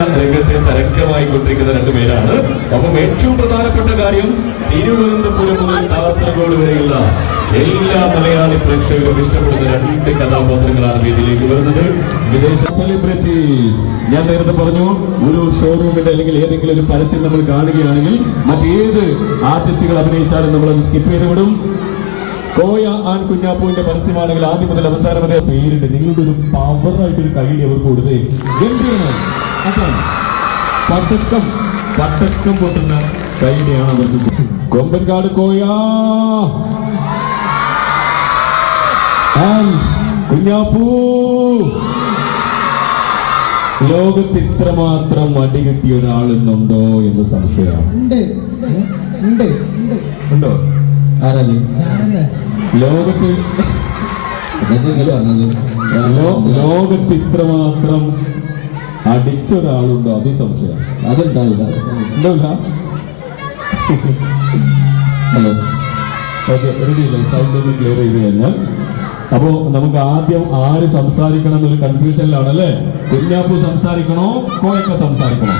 രംഗത്തെ തരംഗമായിക്കൊണ്ടിരിക്കുന്ന രണ്ടുപേരാണ്. അപ്പം ഏറ്റവും പ്രധാനപ്പെട്ട കാര്യം, തിരുവനന്തപുരം മുതൽ കാസർഗോഡ് വരെയുള്ള എല്ലാ മലയാളി പ്രേക്ഷകരും ഇഷ്ടപ്പെടുന്ന രണ്ട് കഥാപാത്രങ്ങളാണ് വേദിയിലേക്ക് വരുന്നത്. വിദേശ സെലിബ്രിറ്റീസ്. ഞാൻ നേരത്തെ പറഞ്ഞു, ഒരു ഷോറൂമിന്റെ അല്ലെങ്കിൽ ഏതെങ്കിലും ഒരു പരസ്യം നമ്മൾ കാണുകയാണെങ്കിൽ മറ്റേത് ആർട്ടിസ്റ്റുകൾ അഭിനയിച്ചാലും നമ്മൾ അത് സ്കിപ്പ് ചെയ്ത് വിടും. കോയ ആൻ കുഞ്ഞാപ്പൂവിന്റെ പരസ്യമാണെങ്കിൽ ആദ്യം മുതൽ അവസാനം വരെ പേരുണ്ട്. നിങ്ങളുടെ ഒരു പവറായിട്ടൊരു കൈഡി അവർക്ക് കൊടുത്തേ. ഗംഭീരമാണ്. പട്ടക്കം പൊട്ടുന്ന കൈഡിയാണ് അവർക്ക്. കൊമ്പൻകാട് കോയ കുഞ്ഞാപ്പൂ. ലോകത്ത് ഇത്രമാത്രം അടി കിട്ടിയ ഒരാളെന്നുണ്ടോ എന്ന് സംശയമാണ്. ഉണ്ടോ? ആരാണ് ലോകത്ത് ലോകത്ത് ഇത്രമാത്രം അടിച്ച ഒരാളുണ്ടോ? അത് സംശയം. അതുണ്ടാവില്ല. ഹലോ, ഓക്കെ, റെഡിയല്ലേ? സൗണ്ട് ഒന്ന് ക്ലിയർ ചെയ്ത് കഴിഞ്ഞാൽ അപ്പോ നമുക്ക് ആദ്യം ആര് സംസാരിക്കണം എന്നൊരു കൺഫ്യൂഷനിലാണ് അല്ലേ? കുഞ്ഞാപ്പൂ സംസാരിക്കണോ കോയൊക്കെ സംസാരിക്കണോ?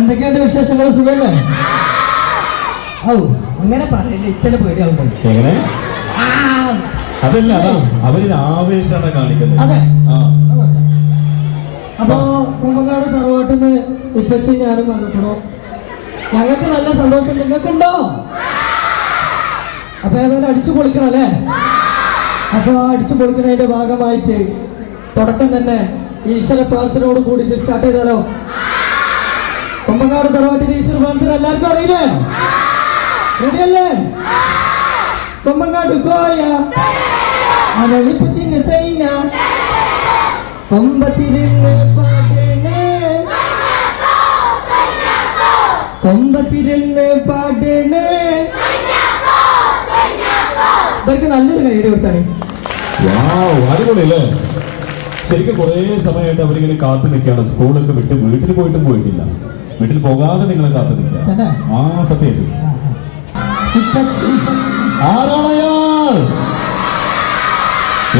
എന്തൊക്കെയുണ്ട് വിശേഷങ്ങൾ? സുഖല്ലേ? ഓ, അങ്ങനെ പറയില്ല, ഇച്ചിരി പേടിയാവുമ്പോ. എങ്ങനെ? അതല്ല, അതാ അവരൊരു ആവേശമാണ് കാണിക്കുന്നത്. അതെ. അപ്പോ കുമ്പങ്ങാട് തറവാട്ടിന്ന് ഇപ്പച്ചി ഞാനും വന്നിട്ടുണ്ടോ? ഞങ്ങൾക്ക് നല്ല സന്തോഷം. നിങ്ങൾക്കുണ്ടോ? അപ്പൊ ഏതായാലും അടിച്ചു പൊളിക്കണം അല്ലേ? അപ്പൊ അടിച്ചു പൊളിക്കുന്നതിന്റെ ഭാഗമായിട്ട് തുടക്കം തന്നെ ഈശ്വര പ്രാർത്ഥനയോട് കൂടിയിട്ട് സ്റ്റാർട്ട് ചെയ്താലോ? കൊമ്പങ്ങാട് തറവാട്ടിൽ ഈശ്വര പ്രാർത്ഥന എല്ലാവർക്കും അറിയില്ലേ? റെഡിയല്ലേ? കൊമ്പങ്ങാട് കോയ അവളിപ്പിച്ചിന് സൈന കൊമ്പത്തിരുന്ന് പാടണേ, കൊമ്പത്തിരുന്ന് പാടണേ. ഇവർക്ക് നല്ലൊരു കൈയ്യടി കൊടുത്താണ്. അടിപൊളിയല്ലേ? ശരിക്കും കുറെ സമയമായിട്ട് അവരിങ്ങനെ കാത്തു നിൽക്കുകയാണ്. സ്കൂളൊക്കെ വിട്ട് വീട്ടിൽ പോയിട്ടില്ല. വീട്ടിൽ പോകാതെ നിങ്ങളെ കാത്തു നിൽക്കുക. ആ, സത്യം. ആരാണയാൾ?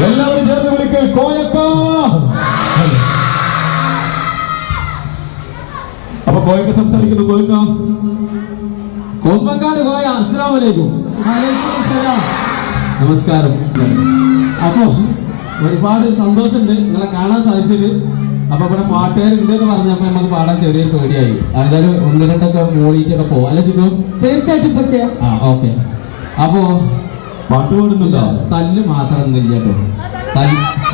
എല്ലാവരും ചേർന്ന് വിളിക്ക്. കോയക്ക. അപ്പൊ കോയക്ക സംസാരിക്കുന്നു. കോയക്ക. കൊമ്പങ്കാട് കോയ, അസ്സലാമു അലൈക്കും. നമസ്കാരം. അപ്പോ ഒരുപാട് സന്തോഷമുണ്ട് നിങ്ങളെ കാണാൻ സാധിച്ചത്. അപ്പൊ ഇവിടെ പാട്ടുകാരുണ്ടെന്ന് പറഞ്ഞപ്പോ നമുക്ക് പാടാൻ ചെറിയൊരു പേടിയായി. എന്തായാലും ഒന്ന് രണ്ടൊക്കെ മൂളിയിട്ടൊക്കെ പോവാം അല്ലെ ചിക്കു? തീർച്ചയായിട്ടും ഇപ്പൊ ചെയ്യാം. ആ, ഓക്കെ. അപ്പോ പാട്ട് പാടുന്നുണ്ടോ? തല്ല് മാത്രം ഒന്നും കേട്ടോ.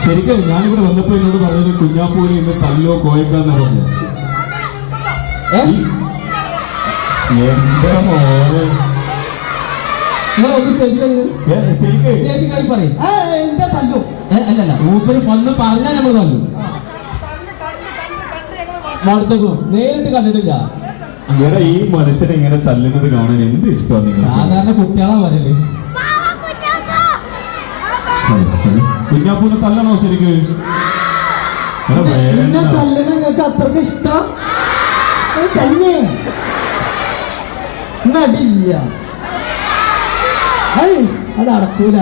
ശരിക്കും ഞാനിവിടെ വന്നപ്പോ എന്നോട് പറഞ്ഞത് കുഞ്ഞാപ്പൂര് ഇന്ന് തല്ലോ കോയക്കാന്ന് പറഞ്ഞു. എന്റെ മോനെ പറയും എന്റെ തല്ലു. അല്ലല്ല, മൂപ്പര് വന്ന് പറഞ്ഞാൽ നമ്മൾ തല്ലു. മടുത്തോ? നേരിട്ട് കണ്ടിട്ടില്ല. ഇവിടെ ഈ മനുഷ്യനെ ഇങ്ങനെ തല്ലുന്നത് കാണാൻ എന്ത് ഇഷ്ടമാണ് നിങ്ങൾ? സാധാരണ കുട്ടികളാ പറയല്. കുഞ്ഞാപ്പൂനെ തല്ലണോ ശരിക്ക്? എന്നെ തല്ലണ നിങ്ങൾക്ക് അത്രക്ക് ഇഷ്ടം തന്നെ നടില്ല. അത് നടക്കൂല.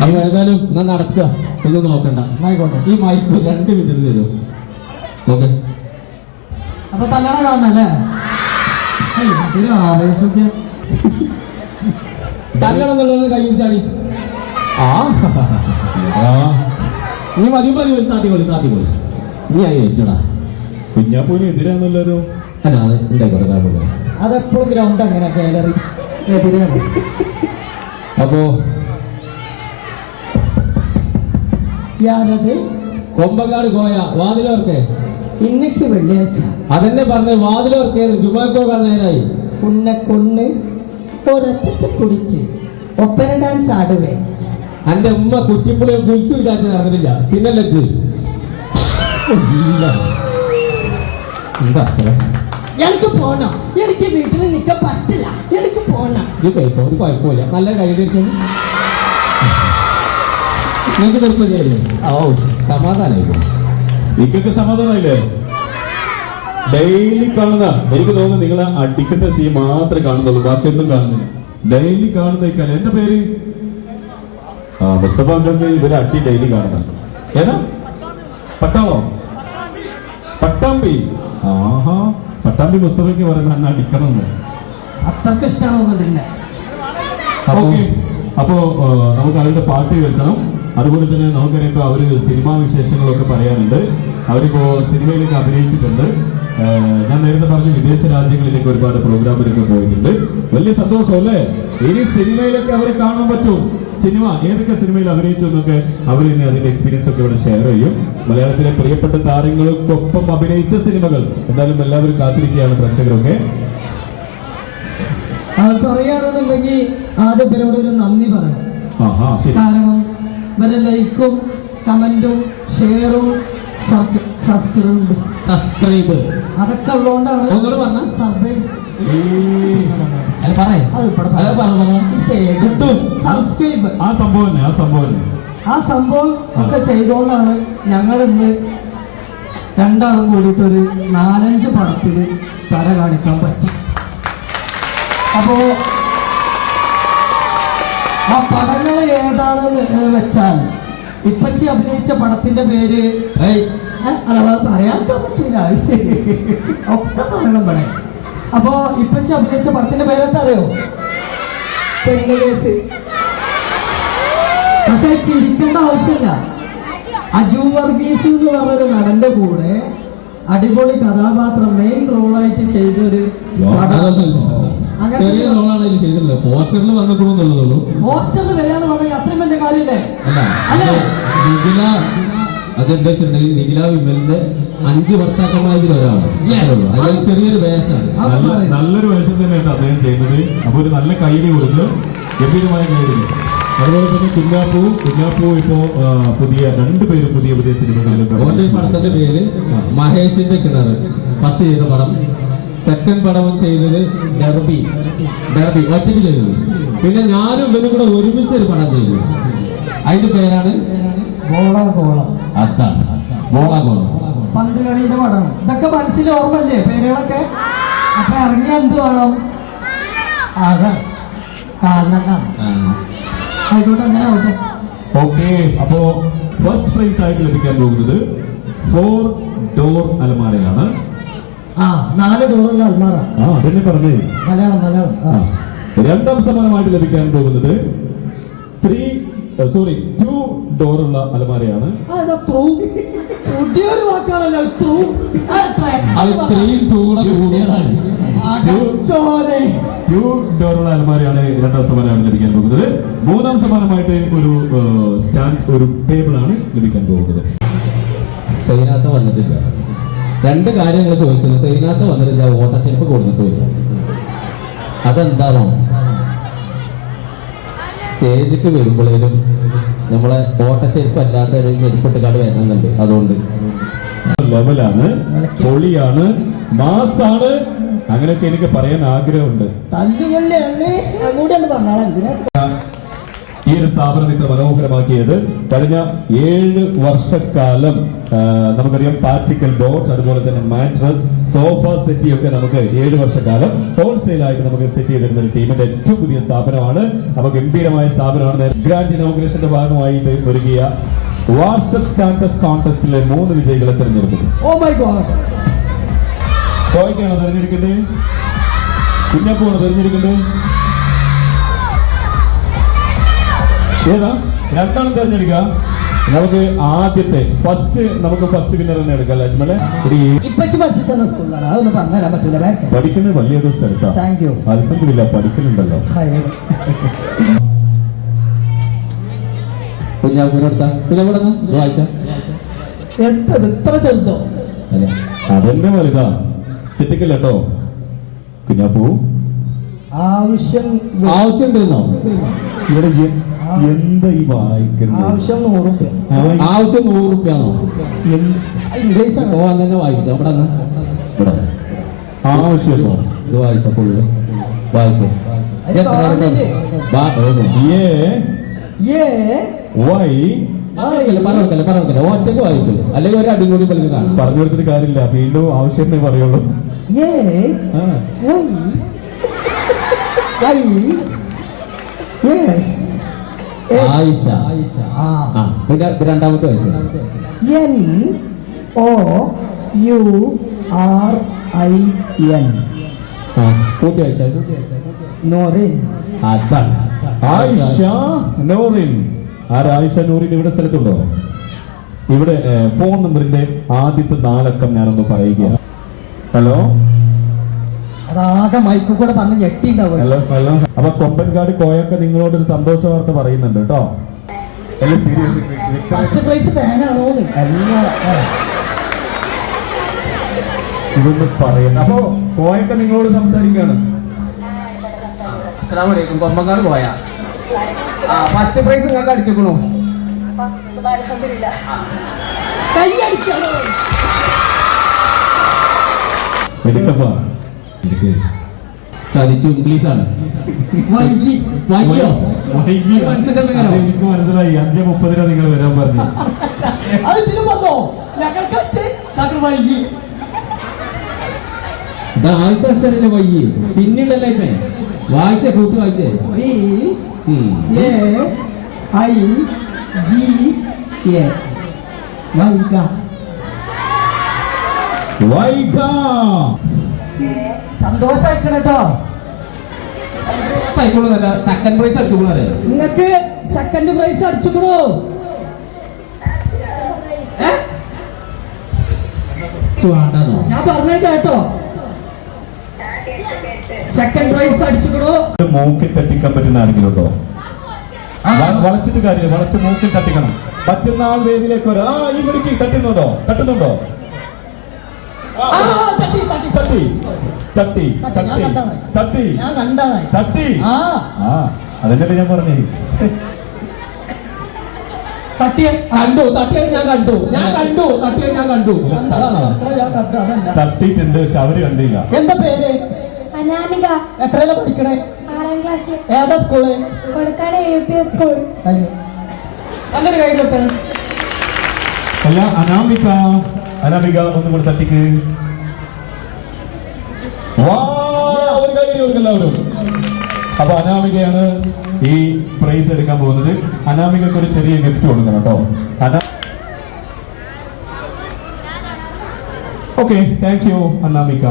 അപ്പൊ ഏതായാലും എന്നാ നടക്കുക, ഇത് നോക്കണ്ട. ആയിക്കോട്ടെ, ഈ മൈക്ക് 2 മിനിറ്റ് തരും. ഓക്കെ. അപ്പൊ തല്ലണ കാണണല്ലേ? ആവേശമൊക്കെ തല്ലണം എന്നുള്ളത് കയ്യിൽ ചാടി. നീ മതി താത്തിക്കൊള്ളി. നീ ആയി വെച്ചോടാ. കുഞ്ഞാപ്പൂന് എതിരാണല്ലോ. അല്ല, അത് ഉണ്ടായിക്കോട്ടെ, കുഴപ്പമില്ല. അതെപ്പോഴും ഗ്രൗണ്ട് അങ്ങനെ ഗാലറി എതിരാണ്. അപ്പോ ഞാനത് കൊമ്പങ്കാട് കോയ വാതിലോർക്കെ ഇന്നക്ക് വെള്ളിയാഴ്ച അതെന്നെ പറഞ്ഞ വാതിലോർക്കെ ജുമാക്കോക്കാൻ നേരായി. കൊണ്ണ് ഒരൊറ്റ കുടിച്ച് ഒപ്പന ഡാൻസ് ആടുവേ. എന്റെ ഉമ്മ കുറ്റിപ്പുളിയെ കുൽസ് വിചാരിച്ച് നടന്നില്ല. പിന്നല്ലേ എനിക്ക് പോണം. എനിക്ക് വീട്ടിൽ നിൽക്കാൻ പറ്റില്ല. എനിക്ക് പോണം. ഒരു കുഴപ്പമില്ല. നല്ല കൈവരിച്ചു. നിങ്ങൾക്ക് നിർത്തില്ലേ? ഓ, സമാധാനമായിരിക്കും. നിങ്ങക്ക് സമാധാനമായില്ലേ? ഡെയിലി കാണുന്ന, എനിക്ക് തോന്നുന്നു നിങ്ങൾ അടിക്കുന്ന സീൻ മാത്രമേ കാണുന്നുള്ളൂ, ബാക്കിയൊന്നും കാണുന്നില്ല. ഡെയിലി കാണുന്ന. എന്റെ പേര് മുസ്തഫ അങ്കിൾക്ക് ഇവര് അടി ഡെയിലി കാണുന്നത് ഏതാ പട്ടാളോ പട്ടാമ്പി ആഹാ പട്ടാമ്പി മുസ്തഫയ്ക്ക് പറയുന്നത് അന്ന് അടിക്കണമെന്ന് അത്രക്ക് ഇഷ്ടമാണെന്നുണ്ടെങ്കിൽ ഓക്കെ അപ്പോ നമുക്ക് അതിന്റെ പാട്ട് കേൾക്കണം. അതുപോലെ തന്നെ നമുക്കറിയാം അവര് സിനിമാ വിശേഷങ്ങളൊക്കെ പറയാനുണ്ട്. അവരിപ്പോ സിനിമയിലേക്ക് അഭിനയിച്ചിട്ടുണ്ട്. ഞാൻ നേരത്തെ പറഞ്ഞു വിദേശ രാജ്യങ്ങളിലേക്ക് ഒരുപാട് പ്രോഗ്രാമിലൊക്കെ പോയിട്ടുണ്ട്. വലിയ സന്തോഷം അല്ലേ? ഇനി സിനിമയിലൊക്കെ അവരെ കാണാൻ പറ്റും. സിനിമ ഏതൊക്കെ സിനിമയിൽ അഭിനയിച്ചു എന്നൊക്കെ അവർ തന്നെ അതിന്റെ എക്സ്പീരിയൻസ് ഒക്കെ ഇവിടെ ഷെയർ ചെയ്യും. മലയാളത്തിലെ പ്രിയപ്പെട്ട താരങ്ങൾക്കൊപ്പം അഭിനയിച്ച സിനിമകൾ എന്തായാലും എല്ലാവരും കാത്തിരിക്കുകയാണ് പ്രേക്ഷകരൊക്കെ. പറയുകയാണെന്നുണ്ടെങ്കിൽ ആദ്യം ഇവരോട് ഒരു നന്ദി പറയണം. കാരണം ഇവരെ ലൈക്കും കമന്റും ഷെയറും സബ്സ്ക്രൈബ് അതൊക്കെ ഉള്ളതുകൊണ്ടാണ് സർപ്രൈസ് ആ സംഭവം ഒക്കെ ചെയ്തുകൊണ്ടാണ് ഞങ്ങൾ ഇന്ന് രണ്ടാളും കൂടിയിട്ട് ഒരു 4-5 പടത്തിൽ തല കാണിക്കാൻ പറ്റി. അപ്പോ ആ പടങ്ങൾ ഏതാണെന്ന് വെച്ചാൽ ഇപ്പച്ചി അഭിനയിച്ച പടത്തിന്റെ പേര് പറയാൻ പറ്റൂല, ശരി ഒക്കെ പറയണം പറയാം. അപ്പോ ഇപ്പച്ചി അഭിനയിച്ച പടത്തിന്റെ പേരെന്താ അറിയോ? പെണ്ണുകേസ്. പക്ഷെ ചിരിക്കേണ്ട ആവശ്യമില്ല. അജു വർഗീസ് എന്ന് പറഞ്ഞൊരു നടന്റെ കൂടെ അടിപൊളി കഥാപാത്രം മെയിൻ റോളായിട്ട് ചെയ്തൊരു പോസ്റ്ററിൽ വന്നിട്ടുള്ളൂ. പോസ്റ്ററിൽ വരാന്ന് പറഞ്ഞാൽ അത്രയും വലിയ കാര്യമില്ലേ? അതെന്താ വെച്ചിട്ടുണ്ടെങ്കിൽ നിഖില വിമലിന്റെ 5 ഭർത്താക്കന്മാരിൽ ഒരാളാണ്. അതായത് ചെറിയൊരു വേഷമാണ്. നല്ലൊരു വേഷം തന്നെയാണ് അദ്ദേഹം ചെയ്യുന്നത്. അപ്പൊ ഒരു നല്ല കൈയ്യടി കൊടുത്ത് ഗംഭീരമായ കൈയ്യടി. അതുപോലെ തന്നെ കുഞ്ഞാപ്പൂ ഇപ്പോ പുതിയ 2 പേര് പുതിയ സിനിമകളിലൊക്കെ. പടത്തിന്റെ പേര് മഹേഷിന്റെ കിണർ. ഫസ്റ്റ് ചെയ്ത പടം. സെക്കൻഡ് പടം ചെയ്തത് ഡെർബി ഒറ്റയ്ക്ക് ചെയ്തത്. പിന്നെ ഞാനും ഇവനും കൂടെ ഒരുമിച്ച് ഒരു പടം ചെയ്തു. അതിന്റെ പേരാണ് അതാണ് ബോളാഗോളം. പന്ത് കളിയുടെ പടമാണ്. ഇതൊക്കെ മനസ്സിൽ ഓർമ്മല്ലേ പേരുകളൊക്കെ? അപ്പൊ ഇറങ്ങിയ എന്ത് വേണം? ആയിക്കോട്ടെ, അങ്ങനെ ആവട്ടെ. ഓക്കെ, അപ്പോ ഫസ്റ്റ് പ്രൈസ് ആയിട്ട് ലഭിക്കാൻ പോകുന്നത് 4 ഡോർ അലമാരയാണ്. 4 ഡോറുള്ള അൽമാറ. അതന്നെ പറഞ്ഞേ, മലയാളം. രണ്ടാം സമ്മാനമായിട്ട് ലഭിക്കാൻ പോകുന്നത് 2 ഡോറുള്ള അലമാരയാണ്. പുതിയൊരു വാക്കാണല്ലോ. 2 ഡോറുള്ള അലമാരയാണ് രണ്ടാം സമ്മാനമാണ് ലഭിക്കാൻ പോകുന്നത്. മൂന്നാം സമ്മാനമായിട്ട് ഒരു ടേബിൾ ആണ് ലഭിക്കാൻ പോകുന്നത്. സൈനാത്ത വന്നിട്ടില്ല. 2 കാര്യങ്ങൾ ചോദിച്ചത്. സൈനാത്ത വന്നിട്ടില്ല, ഓട്ടച്ചെരുപ്പ് കൊടുത്തിട്ട് വരും. അതെന്താണോ സ്റ്റേജിക്ക് വരുമ്പോഴേലും നമ്മളെ ഓട്ടച്ചെരുപ്പ് അല്ലാത്ത ചെരുപ്പിട്ടുകാട് വരുന്നുണ്ട്. അതുകൊണ്ട് ലെവലാണ്, പൊളിയാണ്, മാസാണ്, അങ്ങനെയൊക്കെ എനിക്ക് പറയാൻ ആഗ്രഹമുണ്ട്. ഈ ഒരു സ്ഥാപനം ഇത്ര മനോഹരമാക്കിയത് കഴിഞ്ഞ 7 വർഷക്കാലം നമുക്കറിയാം. പാർട്ടിക്കൽ ബോർഡ്, അതുപോലെ തന്നെ മാട്രസ്, സോഫ സെറ്റി ഒക്കെ നമുക്ക് 7 വർഷക്കാലം ഹോൾസെയിലായിട്ട് നമുക്ക് സെറ്റ് ചെയ്തിരുന്ന ഒരു ടീമിന്റെ ഏറ്റവും പുതിയ സ്ഥാപനമാണ്. അപ്പൊ ഗംഭീരമായ സ്ഥാപനമാണ്. ഗ്രാൻഡ് ഇനോഗ്രേഷന്റെ ഭാഗമായിട്ട് ഒരുക്കിയ വാട്സ്ആപ്പ് സ്റ്റാറ്റസ് കോൺടെസ്റ്റിലെ 3 വിജയികളെ തിരഞ്ഞെടുക്കുന്നു. കോയ്ക്കാണോ തിരഞ്ഞെടുക്കേണ്ടത്? കുഞ്ഞപ്പൂണോ തിരഞ്ഞെടുക്കേണ്ടത്? ഏതാ? രണ്ടാളും തിരഞ്ഞെടുക്കുക. നമുക്ക് ഫസ്റ്റ് വിന്നർ തന്നെ എടുക്കാം. അജ്മലെ പഠിക്കുന്നത് വലിയ സ്ഥലത്താണ്. അൽഹംദുലില്ലാ പഠിക്കുന്നുണ്ടല്ലോ. ഇത്ര ചെറുതോ? അതന്നെ വലുതാ, തെറ്റിക്കല്ലോ കുഞ്ഞാപ്പൂ. ആവശ്യം ഇവിടെ എന്താ ഈ വായിക്കുന്നത്? ആവശ്യം 100 രൂപ. ആവശ്യം 100 രൂപയാണോ? ഇംഗ്ലീഷാണ്. തന്നെ വായിച്ച ഇവിടെ ആവശ്യമോ? ഇത് വായിച്ചപ്പോൾ വായിച്ചോ. പറഞ്ഞില്ല ഒറ്റക്ക് വായിച്ചു. അല്ലെങ്കിൽ ഒരു അടികൂടി പലരും കാണും. പറഞ്ഞു കൊടുത്തിട്ട് കാര്യമില്ല, വീണ്ടും ആവശ്യം എന്നേ പറയുള്ളൂ. ആയിഷ. ആ ആ പിന്നെ രണ്ടാമത്തെ വയസ്സ് NOURIN. ആ കൂട്ടി വായിച്ചാൽ നോറിൻ. അതാണ് ആയിഷ നൂറിൻ. ആയിഷ നൂറിൻ ഇവിടെ സ്ഥലത്തുണ്ടോ? ഇവിടെ ഫോൺ നമ്പറിന്റെ ആദ്യത്തെ 4 അക്കം ഞാനൊന്ന് പറയുകയാണ്. ഹലോ അതാകെ മൈക്കിൽ കൂടെ പറഞ്ഞ് ഞെട്ടിണ്ടാവും. Hello hello. അപ്പൊ കൊമ്പൻകാട് കോയൊക്കെ നിങ്ങളോട് ഒരു സന്തോഷ വാർത്ത പറയുന്നുണ്ട് കേട്ടോ. അല്ല സീരിയസ് ഫസ്റ്റ് പ്രൈസ് ഫാനാണോന്ന്. ഇതൊന്ന് പറയുന്നത്. അപ്പൊ കോയൊക്കെ നിങ്ങളോട് സംസാരിക്കാണ്. അസ്സലാമലൈക്കും. കൊമ്പങ്കാട് പോയാ ഫസ്റ്റ് പ്രൈസ് നിങ്ങൾക്ക് അടിച്ചേക്കണു. കൈ അടിക്കാണോ? എടുക്കപ്പാ ചതിച്ചു. ഇംഗ്ലീഷാണ്. വൈകി. വൈകിയോ? വൈകി. മനസ്സിലായി. അത് എനിക്ക് മനസ്സിലായി. 5:30 നിങ്ങൾ വരാൻ പറഞ്ഞു. അത് ഇതിന് വന്നോ? ഞങ്ങൾക്ക് വൈകി. ഇത് ആദ്യത്തെ അക്ഷരല്ലേ വൈകി. പിന്നീടല്ലേ ഇപ്പേ വായിച്ചേ കൂട്ടി വായിച്ചേ. VAIGA. വൈക. വൈക. സന്തോഷായിക്കണം കേട്ടോ. സൈക്കിള് തന്നെ സെക്കൻഡ് പ്രൈസ് അടിച്ചുകൂടാ. നിങ്ങക്ക് സെക്കൻഡ് പ്രൈസ് അടിച്ചുക്കണോ? വേണ്ടെന്നോ? ഞാൻ പറഞ്ഞേ കേട്ടോ. സെക്കൻഡ് പ്രൈസ് അടിച്ചുക്കണോ? മൂക്കിൽ തട്ടിക്കാൻ പറ്റുന്ന ആരെങ്കിലും ഉണ്ടോ? വളച്ചിട്ട് കാര്യമില്ല. വളച്ച് മൂക്കിൽ തട്ടിക്കണം. പറ്റുന്ന ആൾ വേദിയിലേക്ക് വരാം. ഈ മുടിക്ക് തട്ടുന്നുണ്ടോ? തട്ടുന്നുണ്ടോ? തട്ടി തട്ടി തട്ടി തട്ടി തട്ടി തട്ടി ഞാൻ കണ്ടതായി. തട്ടി. ആ അതല്ലേ ഞാൻ പറഞ്ഞേ. തട്ടിയെ കണ്ടു. തട്ടിയത് ഞാൻ കണ്ടു. തട്ടിയത് ഞാൻ കണ്ടു. തട്ടിയിട്ടുണ്ട്. പക്ഷെ അവര് കണ്ടില്ല. എന്താ പേര്? അനാമിക. എത്രയിലാ പഠിക്കണേ? 6ാം ക്ലാസ്സിൽ. ഏതാ സ്കൂള്? Kodakkad UPS school. നല്ലൊരു കൈ. അല്ല അനാമിക. അനാമിക ഒന്നും കൂടെ തട്ടിക്ക്. ഒരു കൈ എല്ലാവരും. അപ്പൊ അനാമികയാണ് ഈ പ്രൈസ് എടുക്കാൻ പോകുന്നത്. അനാമികക്ക് ഒരു ചെറിയ ഗിഫ്റ്റ് കൊടുക്കണം കേട്ടോ. Okay thank you Anamika.